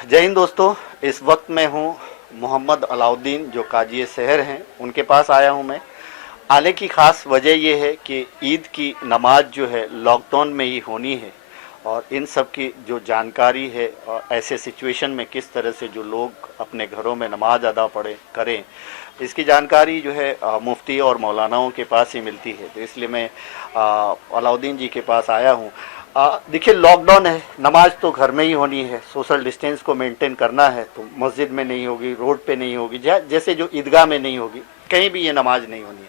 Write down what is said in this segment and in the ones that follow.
जय हिंद दोस्तों। इस वक्त मैं हूँ मोहम्मद अलाउद्दीन जो काजी शहर हैं, उनके पास आया हूँ मैं। आने की ख़ास वजह यह है कि ईद की नमाज जो है लॉकडाउन में ही होनी है, और इन सब की जो जानकारी है और ऐसे सिचुएशन में किस तरह से जो लोग अपने घरों में नमाज अदा पढ़े करें, इसकी जानकारी जो है मुफ्ती और मौलानाओं के पास ही मिलती है। तो इसलिए मैं अलाउद्दीन जी के पास आया हूँ। देखिए, लॉकडाउन है, नमाज तो घर में ही होनी है, सोशल डिस्टेंस को मेंटेन करना है, तो मस्जिद में नहीं होगी, रोड पे नहीं होगी, जैसे जो ईदगाह में नहीं होगी, कहीं भी ये नमाज नहीं होनी है।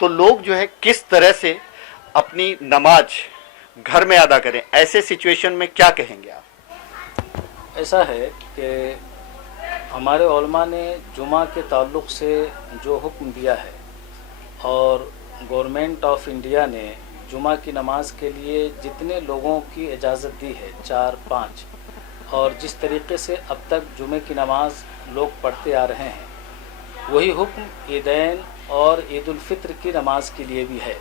तो लोग जो है किस तरह से अपनी नमाज घर में अदा करें, ऐसे सिचुएशन में क्या कहेंगे आप? ऐसा है कि हमारे उलमा ने जुमा के ताल्लुक़ से जो हुक्म दिया है और गवर्नमेंट ऑफ इंडिया ने जुमा की नमाज के लिए जितने लोगों की इजाज़त दी है 4-5, और जिस तरीक़े से अब तक जुमे की नमाज लोग पढ़ते आ रहे हैं, वही हुक्म ईदैन और ईद उल फित्र की नमाज के लिए भी है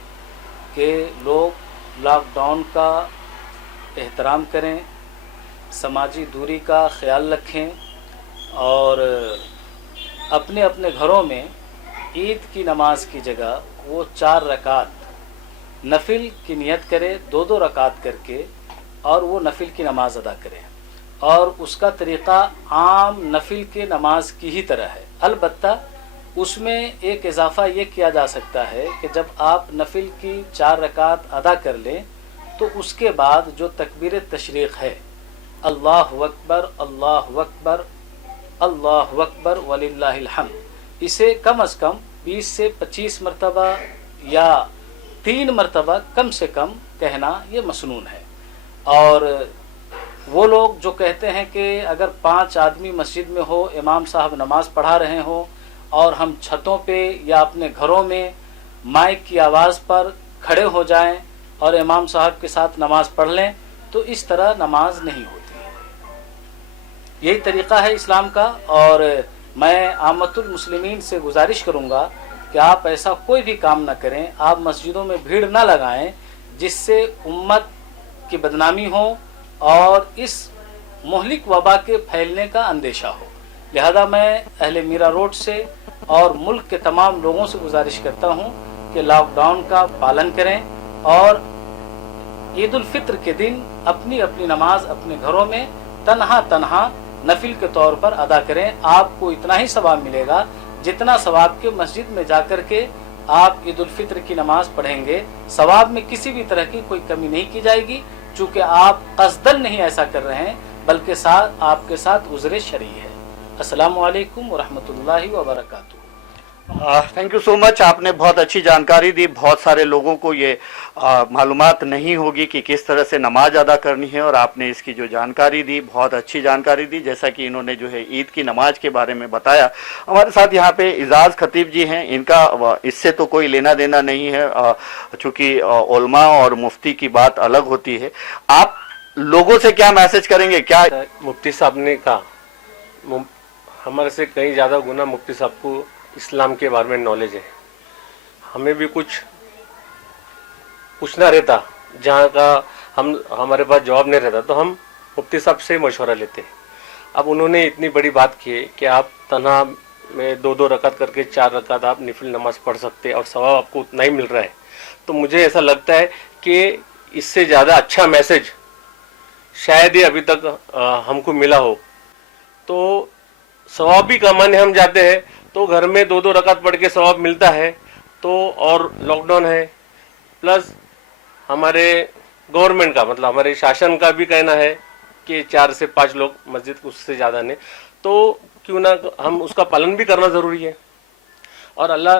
कि लोग लॉकडाउन का एहतराम करें, समाजी दूरी का ख्याल रखें और अपने अपने घरों में ईद की नमाज की जगह वो 4 रकात नफिल की नियत करे, 2-2 रकात करके, और वो नफिल की नमाज अदा करें। और उसका तरीक़ा आम नफिल के नमाज की ही तरह है, अलबत्ता उसमें एक इजाफ़ा ये किया जा सकता है कि जब आप नफिल की 4 रकात अदा कर लें तो उसके बाद जो तकबीर तशरीक़ है, अल्लाहु अकबर अल्लाहु अकबर अल्लाहु अकबर वलिल्लाहिल हम्द, इसे कम अज़ कम 20 से 25 मरतबा या 3 मरतबा कम से कम कहना ये मसनून है। और वो लोग जो कहते हैं कि अगर 5 आदमी मस्जिद में हो, इमाम साहब नमाज पढ़ा रहे हो और हम छतों पे या अपने घरों में माइक की आवाज़ पर खड़े हो जाएं और इमाम साहब के साथ नमाज पढ़ लें, तो इस तरह नमाज नहीं होती है। यही तरीक़ा है इस्लाम का। और मैं आमतुल मुस्लिमीन से गुजारिश करूँगा कि आप ऐसा कोई भी काम ना करें, आप मस्जिदों में भीड़ ना लगाएं जिससे उम्मत की बदनामी हो और इस मुहलिक वबा के फैलने का अंदेशा हो। लिहाजा मैं अहले मीरा रोड से और मुल्क के तमाम लोगों से गुजारिश करता हूं कि लॉकडाउन का पालन करें और ईद उल फित्र के दिन अपनी अपनी नमाज अपने घरों में तन्हा नफिल के तौर पर अदा करें। आपको इतना ही सवाब मिलेगा जितना सवाब के मस्जिद में जाकर के आप ईद उल फित्र की नमाज पढ़ेंगे। सवाब में किसी भी तरह की कोई कमी नहीं की जाएगी, चूँकि आप क़स्दन नहीं ऐसा कर रहे हैं, बल्कि साथ आपके साथ उज़्र शरई है। अस्सलामु अलैकुम व रहमतुल्लाहि व बरकातुहू। Thank you so much. आपने बहुत अच्छी जानकारी दी। बहुत सारे लोगों को ये मालूमात नहीं होगी कि किस तरह से नमाज अदा करनी है, और आपने इसकी जो जानकारी दी, बहुत अच्छी जानकारी दी। जैसा कि इन्होंने जो है ईद की नमाज के बारे में बताया। हमारे साथ यहाँ पे इजाज़ खतीब जी हैं, इनका इससे तो कोई लेना देना नहीं है, चूँकि उलमा और मुफ्ती की बात अलग होती है। आप लोगों से क्या मैसेज करेंगे? क्या मुफ्ती साहब ने कहा, हमारे से कहीं ज़्यादा गुना मुफ्ती साहब को इस्लाम के बारे में नॉलेज है। हमें भी कुछ पूछना रहता, जहाँ का हमारे पास जवाब नहीं रहता, तो हम मुफ्ती साहब से मशवरा लेते हैं। अब उन्होंने इतनी बड़ी बात की है कि आप तन्हा में 2-2 रकात करके 4 रकात आप नफिल नमाज पढ़ सकते हैं और सवाब आपको उतना ही मिल रहा है। तो मुझे ऐसा लगता है कि इससे ज़्यादा अच्छा मैसेज शायद ही अभी तक हमको मिला हो। तो सवाब भी कमाने हम जाते हैं तो घर में 2-2 रकात पढ़ के सवाब मिलता है। तो और लॉकडाउन है, प्लस हमारे गवर्नमेंट का मतलब हमारे शासन का भी कहना है कि 4 से 5 लोग मस्जिद, उससे ज़्यादा नहीं, तो क्यों ना हम उसका पालन भी करना ज़रूरी है। और अल्लाह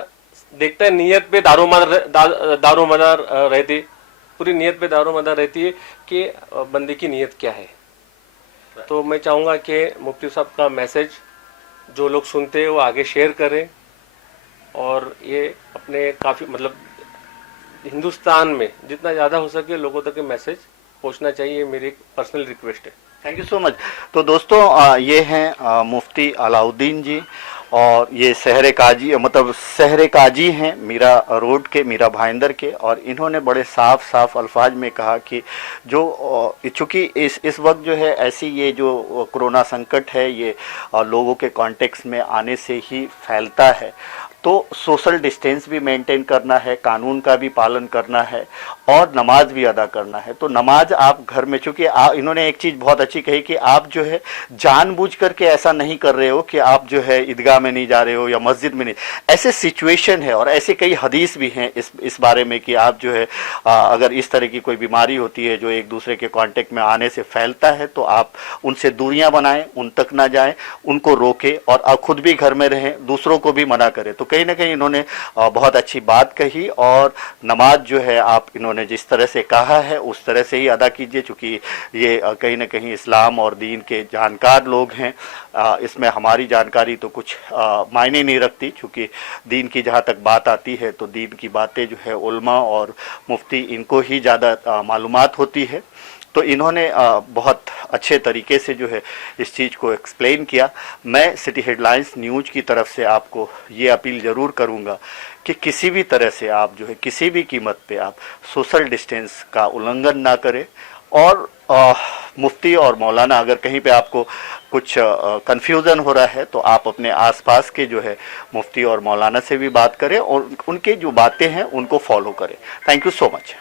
देखता है, नीयत पे दारोमदार रहती, पूरी नीयत पे दारोमदार रहती है कि बंदे की नीयत क्या है। तो मैं चाहूँगा कि मुफ्ती साहब का मैसेज जो लोग सुनते हैं वो आगे शेयर करें, और ये अपने काफ़ी मतलब हिंदुस्तान में जितना ज़्यादा हो सके लोगों तक ये मैसेज पहुंचना चाहिए, मेरी एक पर्सनल रिक्वेस्ट है। Thank you so much. तो दोस्तों, ये हैं मुफ्ती अलाउद्दीन जी, और ये शहर काजी मतलब शहर काजी हैं मीरा रोड के, मीरा भाईंदर के, और इन्होंने बड़े साफ साफ अल्फाज में कहा कि जो चूँकि इस वक्त जो है ऐसी ये जो कोरोना संकट है ये लोगों के कॉन्टेक्स्ट में आने से ही फैलता है, तो सोशल डिस्टेंस भी मेंटेन करना है, कानून का भी पालन करना है और नमाज भी अदा करना है। तो नमाज आप घर में, चूँकि इन्होंने एक चीज़ बहुत अच्छी कही कि आप जो है जानबूझ करके ऐसा नहीं कर रहे हो कि आप जो है ईदगाह में नहीं जा रहे हो या मस्जिद में नहीं, ऐसे सिचुएशन है और ऐसे कई हदीस भी हैं इस बारे में कि आप जो है अगर इस तरह की कोई बीमारी होती है जो एक दूसरे के कांटेक्ट में आने से फैलता है तो आप उनसे दूरियां बनाएं, उन तक ना जाएं, उनको रोकें और खुद भी घर में रहें, दूसरों को भी मना करें। तो कहीं ना कहीं इन्होंने बहुत अच्छी बात कही और नमाज जो है आप इन्होंने जिस तरह से कहा है उस तरह से ही अदा कीजिए, चूँकि ये कहीं ना कहीं इस्लाम और दीन के जानकार लोग हैं। इसमें हमारी जानकारी तो कुछ मायने नहीं रखती, चूँकि दीन की जहाँ तक बात आती है तो दीन की बातें जो है उल्मा और मुफ्ती इनको ही ज़्यादा मालूमात होती है। तो इन्होंने बहुत अच्छे तरीके से जो है इस चीज़ को एक्सप्लेन किया। मैं सिटी हेडलाइंस न्यूज़ की तरफ से आपको ये अपील ज़रूर करूँगा कि किसी भी तरह से आप जो है किसी भी कीमत पे आप सोशल डिस्टेंस का उल्लंघन ना करें और मुफ्ती और मौलाना अगर कहीं पे आपको कुछ कन्फ्यूज़न हो रहा है तो आप अपने आसपास के जो है मुफ्ती और मौलाना से भी बात करें और उनके जो बातें हैं उनको फॉलो करें। Thank you so much.